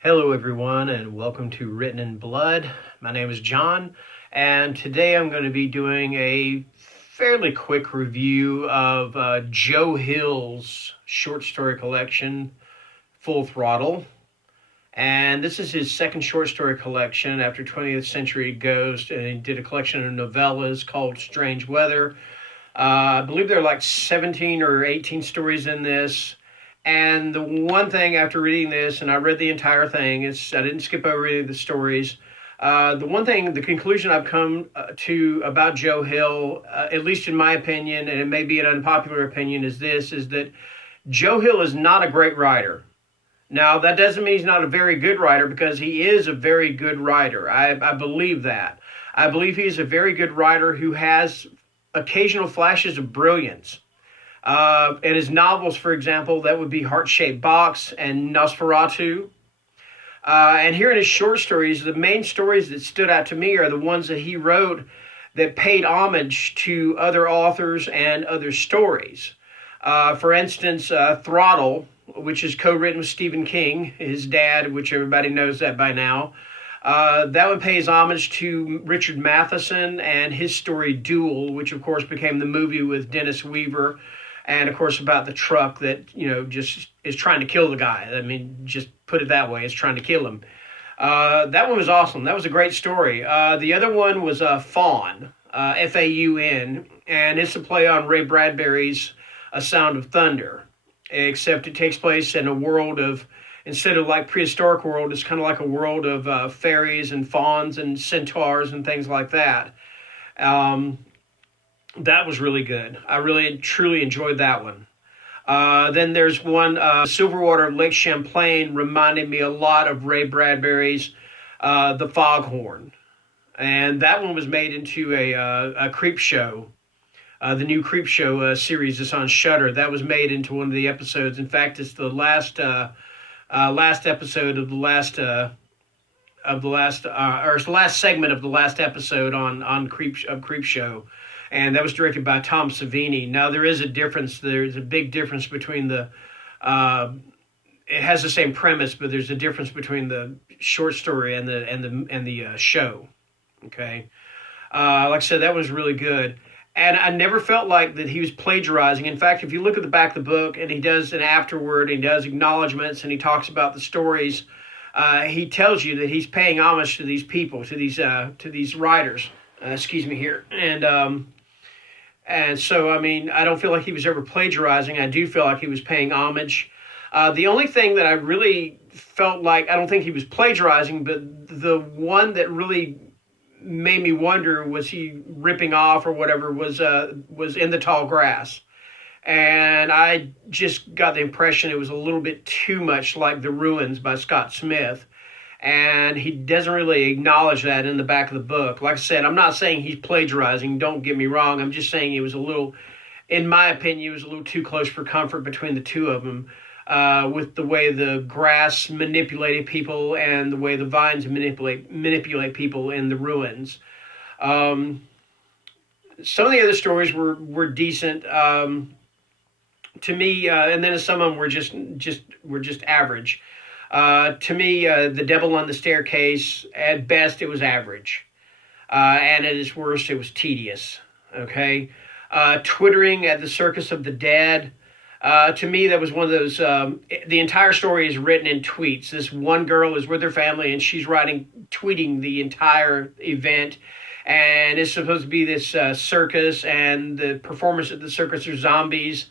Hello, everyone, and welcome to Written in Blood. My name is John, and today I'm going to be doing a fairly quick review of Joe Hill's short story collection, Full Throttle. And this is his second short story collection after 20th Century Ghost, and he did a collection of novellas called Strange Weather. I believe there are like 17 or 18 stories in this. And the one thing after reading this, and I read the entire thing, I didn't skip over any of the stories. The conclusion I've come to about Joe Hill, at least in my opinion, and it may be an unpopular opinion, is that Joe Hill is not a great writer. Now, that doesn't mean he's not a very good writer, because he is a very good writer. I believe that. I believe he's a very good writer who has occasional flashes of brilliance. In his novels, for example, that would be Heart-Shaped Box and Nosferatu. And here in his short stories, the main stories that stood out to me are the ones that he wrote that paid homage to other authors and other stories. For instance, Throttle, which is co-written with Stephen King, his dad, which everybody knows that by now. That one pays homage to Richard Matheson and his story Duel, which of course became the movie with Dennis Weaver, and of course about the truck that, just is trying to kill the guy. I mean, just put it that way, it's trying to kill him. That one was awesome. That was a great story. The other one was Faun, Faun, and it's a play on Ray Bradbury's A Sound of Thunder, except it takes place in a world of, instead of like prehistoric world, it's kind of like a world of fairies and fauns and centaurs and things like that. That was really good. I really, truly enjoyed that one. Then there's one, Silverwater Lake Champlain, reminded me a lot of Ray Bradbury's The Foghorn. And that one was made into a creep show. The new creep show series is on Shudder. That was made into one of the episodes. In fact, it's the last episode of the last or it's the last segment of the last episode on Creep Show, and that was directed by Tom Savini. Now there is a difference. There's a big difference between the. It has the same premise, but there's a difference between the short story and the show. Okay, like I said, that was really good. And I never felt like that he was plagiarizing. In fact, if you look at the back of the book, and he does an afterword, and he does acknowledgments, and he talks about the stories, he tells you that he's paying homage to these people, to these writers. Excuse me here. And so, I mean, I don't feel like he was ever plagiarizing. I do feel like he was paying homage. The only thing that I really felt like, I don't think he was plagiarizing, but the one that really made me wonder, was he ripping off or whatever, was In the Tall Grass. And I just got the impression it was a little bit too much like The Ruins by Scott Smith. And he doesn't really acknowledge that in the back of the book. Like I said, I'm not saying he's plagiarizing, don't get me wrong. I'm just saying it was a little, in my opinion, it was a little too close for comfort between the two of them. With the way the grass manipulated people and the way the vines manipulate people in The Ruins. Some of the other stories were decent to me, and then some of them were just average. To me, The Devil on the Staircase, at best, it was average, and at its worst, it was tedious. Okay, Twittering at the Circus of the Dead. To me, that was one of those, the entire story is written in tweets. This one girl is with her family, and she's tweeting the entire event. And it's supposed to be this circus, and the performers at the circus are zombies.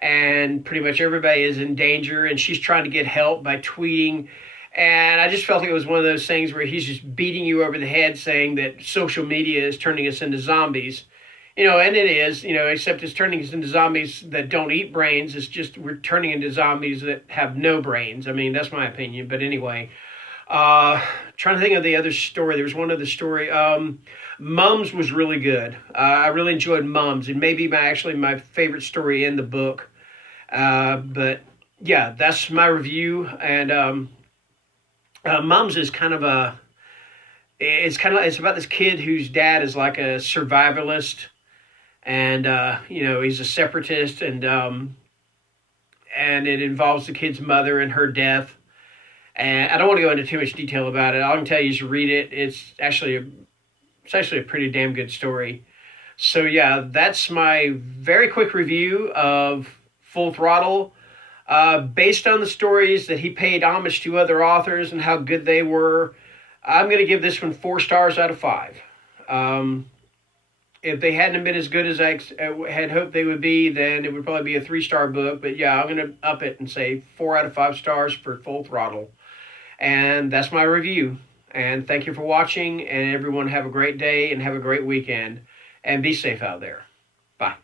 And pretty much everybody is in danger, and she's trying to get help by tweeting. And I just felt like it was one of those things where he's just beating you over the head saying that social media is turning us into zombies. And it is, except it's turning us into zombies that don't eat brains. It's just we're turning into zombies that have no brains. I mean, that's my opinion. But anyway, trying to think of the other story. There was one other story. Mums was really good. I really enjoyed Mums. It may be my favorite story in the book. But yeah, that's my review. And Mums is it's about this kid whose dad is like a survivalist. And, he's a separatist, and it involves the kid's mother and her death. And I don't want to go into too much detail about it. All I can tell you is read it. It's actually a pretty damn good story. So yeah, that's my very quick review of Full Throttle. Based on the stories that he paid homage to other authors and how good they were, I'm going to give this one 4 stars out of 5. If they hadn't been as good as I had hoped they would be, then it would probably be a 3-star book. But yeah, I'm going to up it and say 4 out of 5 stars for Full Throttle. And that's my review. And thank you for watching. And everyone have a great day and have a great weekend. And be safe out there. Bye.